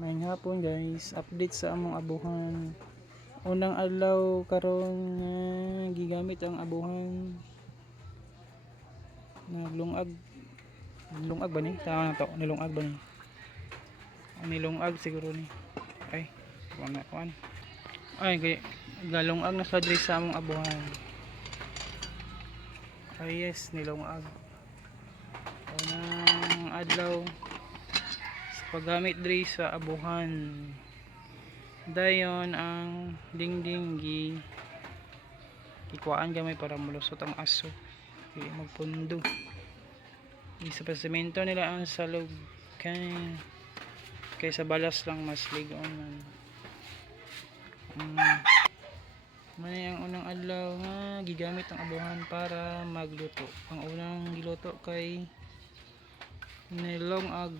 Maayong hapon guys, update sa among abuhan. Unang adlaw karon nga gigamit ang abuhan. Naglungag. Lungag ba ni? Tama na to, nilungag ba ni? Nilungag siguro ni. Ay, kuan. Ay, galungag na sa diri sa among abuhan. Ay yes, nilungag. Unang adlaw paggamit diri sa abuhan, dayon ang dingding ikuan gamay para malusot ang aso, di magpundo. Sa pasemento nila ang salog kay sa balas lang mas ligon man. Ang unang adlaw nga gigamit ang abuhan para magluto. Ang unang giluto kay nilongag.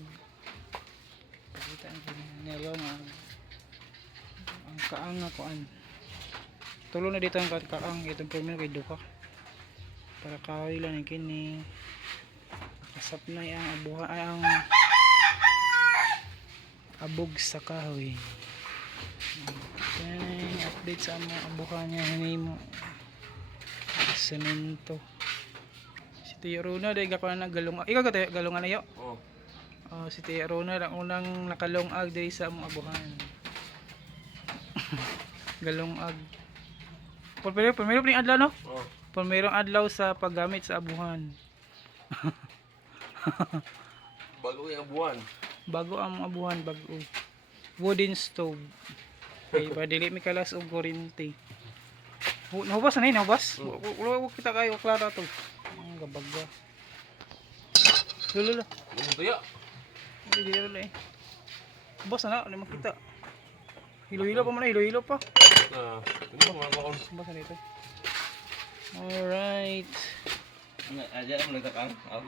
Nilongag ang kaang nga kuan. Tulo na dito ang kaang itong permit kay duka para kahoy lang kini kasap na ang abuhan ay ang abog sa kahoy. Okay, update sa mga abuhan niya hinimo semento. Si Tia Rona dahil gakuha na galungan. Ikaw ka galungan na yun? Oo. Si Tia Rona ang unang nakalungag dahil sa among abuhan. Galungag. Pulmero ning adlaw no? Oo. Pulmerong adlaw sa paggamit sa abuhan. Bago yung abuhan. Bago ang abuhan, bago. Wooden stove. Kaya ba dili mi kalas og kuryente. Nahubas na ni, nahubas. Wala kita kayo klaro to. Ang gabaga. Lolo. Ano to ya? Hindi dito eh. Hubas na, wala makita. Hilo-hilo pa man, hilo-hilo pa. Ano ba mga kaon? Hubas na dito. Alright. Aja mo nagtakang.